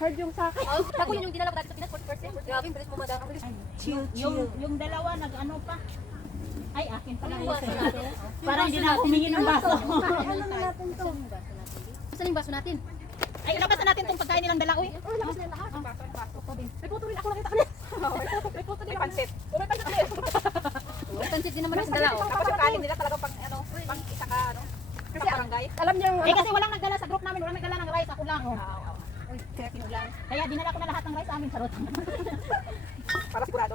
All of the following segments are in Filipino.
Hard yung sa akin. Ako yun yung dinala ko dati sa Pinas, 40%. Grabe, bilis mo madam. Yung dalawa nag-ano pa. Ay, akin pala Yung yun. baso natin. Parang hindi na ako humingi ng baso. Ano na natin to? Saan yung baso natin? Ay, ilabas na natin itong pagkain nilang dalaoy. Oh, labas na yung lahat. May puto rin ako nakita ko niya. May puto din ako. May pansit din. Pansit din naman sa dala. Tapos yung kanin nila talagang pang ano, pang isa ka ano, Kasi pang barangay. alam niyo Eh kasi walang nagdala sa group namin, walang nagdala ng rice, ako lang. kaya kinulang. Kaya dinala ko na lahat ng rice sa amin, charot. Para sigurado.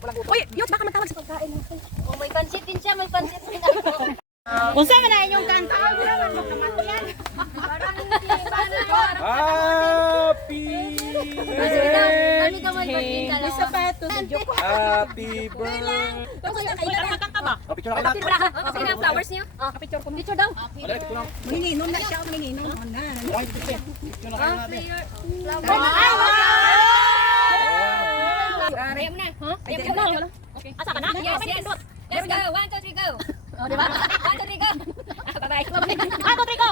Walang gutom. Uy, yun baka matawag sa pagkain natin. Oh, may pansit din siya, may pansit din ako. Kung saan man na inyong kanta, ay, wala man magkamato yan. Parang hindi, Happy kami ka may birthday ka lang. Happy birthday. Uy, ang magkanta ba? Oh, picture na Kapit kita. pala. Kasi na flowers niyo. Picture ko. Picture daw. Dali, picture na. Manginginom na siya, manginginom. Okay, picture. Picture na kayo natin. Flowers. Ay, wow! Ayaw mo na. Ha? Ayaw mo na. Asa ka na? Yes, yes. Let's go. 1, 2, 3, go. Oh, diba? 1, 2, 3, go. Bye-bye. 1, 2, 3, go!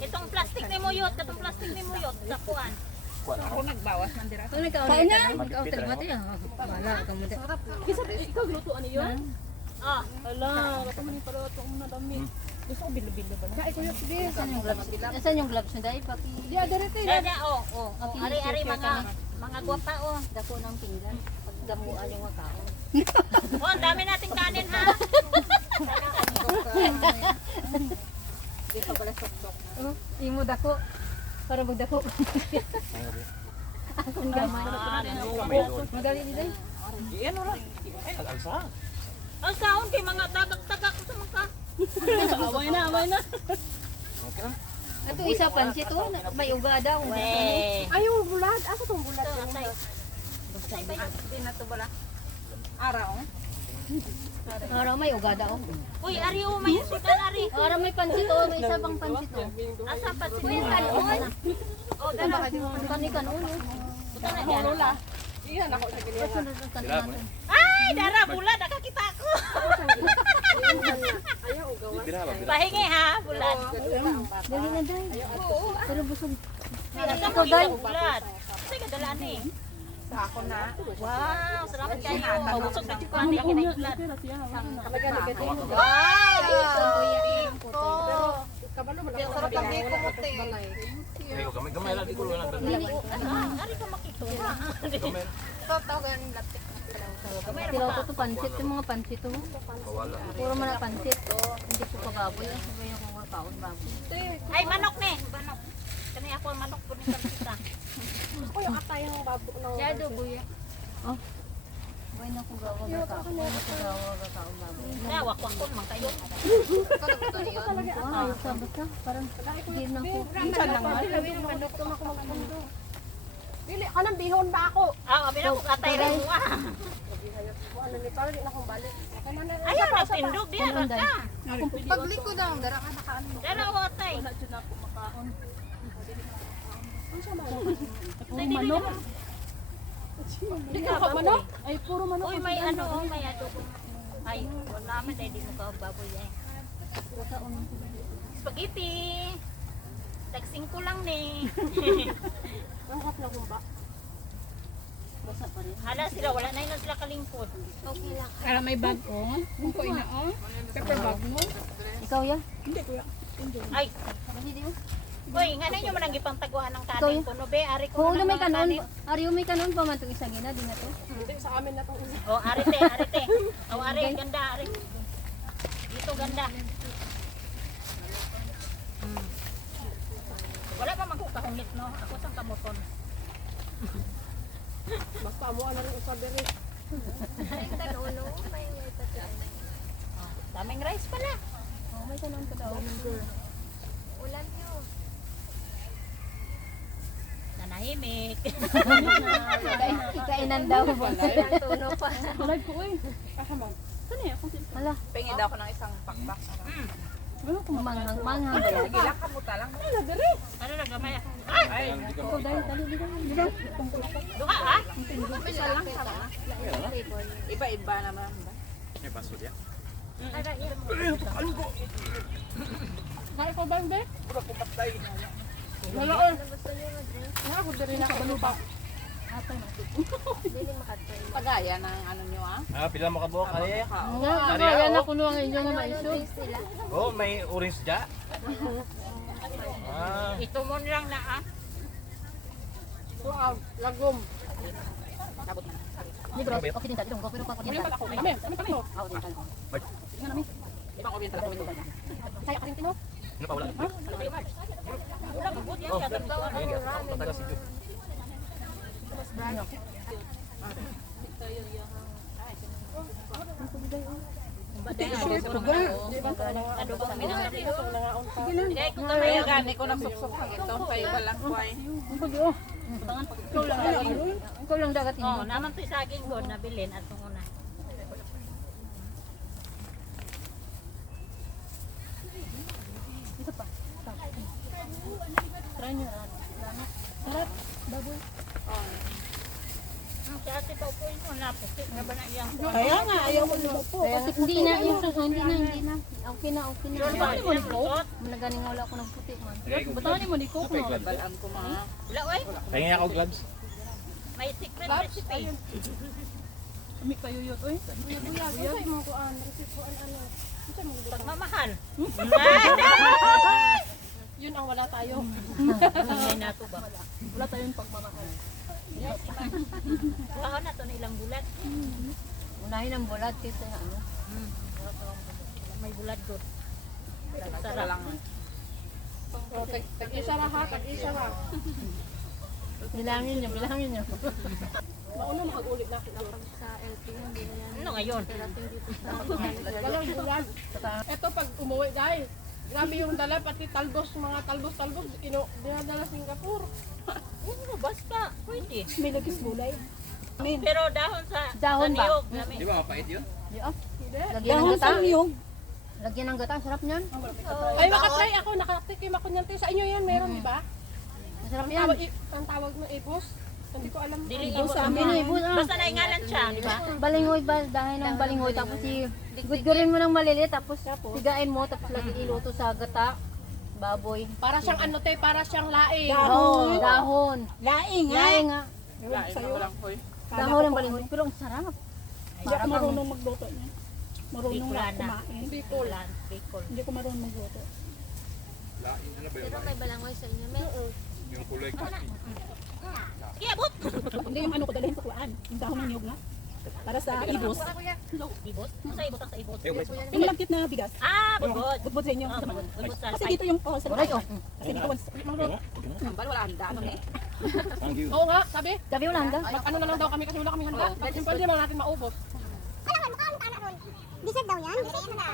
Itong plastic ni Muyot, itong plastic ni Muyot, sa kuan. Ako nagbawas man dira. Kung nagkaon na. Ikaw talaga ito. Wala ka mo. Kisa ikaw luto ano yun? Ah, Ala, baka man para ito mo na damit. Gusto ko bilo-bilo ba na? Kaya ko yung sige. Saan yung gloves? Saan yung gloves na dahil? Paki... Di adarete dada, oh, oh. Paki- Ari-ari mga gwapa, oh. Dako ng pinggan. Pagdamuan yung makaon. Oh, ang dami nating kanin, ha? Di pa pala sok-sok. Imo dako. Para magdako. Akong gamay. Madali di dahil. Iyan ora. Alsa. Ang sound kay mga tagak-tagak sa mga. Away na. Okay na. Ito isa pansit oh. May uga daw. Eh. Ayaw, bulad. Asa tong bulad? Di na to bala. Araw. Araw may uga daw. Uy, ari, oh, may sudan, ari. Araw may pansit oh. May isa pang pansit oh. Asa pa si May kanon. Oh, dala. Kani kanon oh. Buta na yan. Iyan ako sa gilid. Saan na natin? Ay, dara, bulad, nakakita ako. Pahingi, ha, bulad. Dali na dahil. Pero busog. Ikaw, dahil. bulad. Kasi kadala ni. Sa ako na. Wow, salamat kayo. Mabusog na chikuan niya kinay bulad. Kabalo man ako. Sarap lang dito mo te. Ay, ko gamay lang di ko lang. Ari ka makito. Gamay. Pero ito to pansit. Yung mga pansit oh. Wala. Puro man na pansit oh. Hindi ko pagaboy. Sabi yung mga kaon baboy. Ay, manok ni. Manok. Kani ako ang manok po ng kita. Ako yung atay ng babo ng... Yado buya. Oh. Boy na ko gawa ng kaon. Ano ko gawa ng kaon baboy. Nawak-wak ko naman kayo. Ay, sabi ka. Parang hindi na ko. Minsan lang man. Dili, anong bihon ba ako? Ah, abi na ko katay rin mo ah. Ano ni para di na akong balik. Ayaw, nagtindog diya ba ka? Pagliko daw, dara ka nakaano. Dara ko tay. Wala dyan ako makaon. Manok. Di ka ka manok? Ay, puro manok. Uy, may ano, oh, may adobo. Ay, wala naman dahil di mo ka baboy eh. Spaghetti. Tagsing ko lang ni. Ang hap na ba? Hala sila, wala na yun sila kalingkod. Okay lang. Para may bag on. Kung ko ina on. Pepper bag mo. Ikaw ya? Hindi ko. Ay, Hindi di mo? boy, nga na nyo man ang ipang taguhan ng Ikaw kanin yun? ko. No, be, ari ko Oo, na may mga kanon. kanin. Ari, may kanon pa man itong isang ina. Di na to. Hindi sa amin na itong isa. Oh, arite, arite. Oh, ari, ganda, ari. Dito ganda. Wala pa magkakahungit, no? Ako sang kamuton. Basta mo na rin usabi rin. Daming rice pala. Oh, may kanon pa daw. Nanahimik. Ikainan daw. Tuno pa. Live ko eh. Aha man. Saan eh? Hala. Pengi daw ako ng isang pakpak. Manghang ba yan? Gilakan mo talang. Ano na gamay? Ay, Hindi ka Oh, dahil, dali, dali. Duha ha? isa lang sama. Iba-iba naman. May baso dia. Kaya ko bang, be? Pura kumatay. Wala eh. Ako diri na kabalo pa. Pagaya ng ano nyo ah. Ah, pila mo ka buhok ay. Nga, kaya na kuno ang inyong nga maisog. Oh, may orange ja. Ah, Ito mo lang na ah. Wow, lagom. Ni bro, okay din tayo. Pero pa Kami pa ako. Kami pa ko. Ako din tayo. Ibang oriental ako ito. Kaya ka rin tino? ano pa wala? Wala magbuot yan siya. Ayun, taga si Jude. Ano ba kami nang sabi? Hindi ko kamay gani ko nagsuksok ng ito. Kaya walang kuway. Ikaw lang dagat Oh, naman to saging ko nabilin at una. Ito pa. Try nyo na. Sarap. Baboy. Ang sa ate pa po ito na puti na ba na iyang. Kaya nga, ayaw ko na po. Kaya hindi na yung suso, hindi na. Okay na, okay na. Ba't mo nito? Managaling wala ko ng puti man. Ba't mo ni Coke no? Balaan ko mga. Wala oy. Pahingi ako gloves. May secret recipe. Kami kayuyot, oy. Pagmamahal. Yun ang wala tayo. Hindi na to ba? Wala tayong pagmamahal. Kuha na to na ilang bulat. Unahin ang bulat kaysa ano. May bulat doon. Sarap lang. Tag-isa ra ha, tag-isa ra. Bilangin nyo. Mauna makag-ulit na ako. Ano ngayon? Walang bulan. Ito pag umuwi dahil, grabe yung dala, pati talbos, mga talbos, dinadala Singapore. Oo, basta. Pwede. May nagis gulay. Pero dahon sa Dahon ba? niyog namin. Di ba mapait yun? Lagyan ng gata. Lagyan ng gata, sarap niyan. Ay, makatry ako, nakatikim ako niyan. Sa inyo yan, meron, di ba? Masarap Ang yan. tawag ng ibos. Hindi ko alam. Dili Ibos ibos sa ang amin. Ano ibon ah. Basta naingalan siya, di ba? Balingoy ba? Dahil ng balingoy. Tapos igudgurin mo ng maliliit. Tapos tigain mo. Tapos lagi iluto sa gata. Baboy. Para siyang ano te, para siyang laing. Dahon. Dahon. Laing Laing nga. Laing na walang kuway. Dahon ng balingoy. Pero ang sarap. Hindi ako marunong magluto niya. Marunong lang Bicolana. kumain. Bicol. Bicol. Hindi ko marunong magluto. Lain ano ba yun? may balangoy sa inyo. Yung kulay kasi. Iabot! Hindi yung ano ko dalhin sa kuan. Yung dahon ng niyog nga. Para sa ibos. Ibot? Sa ibot ang sa ibot. Yung malagkit na bigas. Ah, budbod. Budbud sa inyo. Oh, budbod sa Kasi dito yung sa Alright oh. Kasi dito once. Bal wala handa ano eh. Thank you. Oo nga, sabi. Gabi wala handa. Ano na lang daw kami kasi wala kami handa. Simple din naman natin maubos. Dessert daw yan? Dessert na.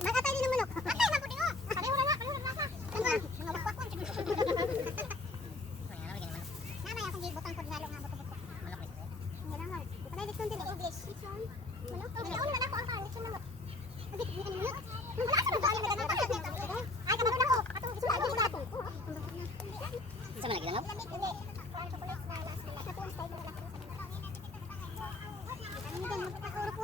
Magatay din ng manok. Matay, mabuti mo. Pareho na nga, pareho na lasa. Namay akong gibutang ko dinalo nga buto-buto. Hindi na nga. Patay dito din English. Manok. Hindi na ako ang kan, lechon manok. Hindi ka ni manok. Wala sa mga galing na ganun nito. Ay ka marunong ako. Atong isulay ko dato. Sa mga gilangaw? Hindi. Chocolate na lasa. Sa tuwang style na lasa. Hindi din magkakaurok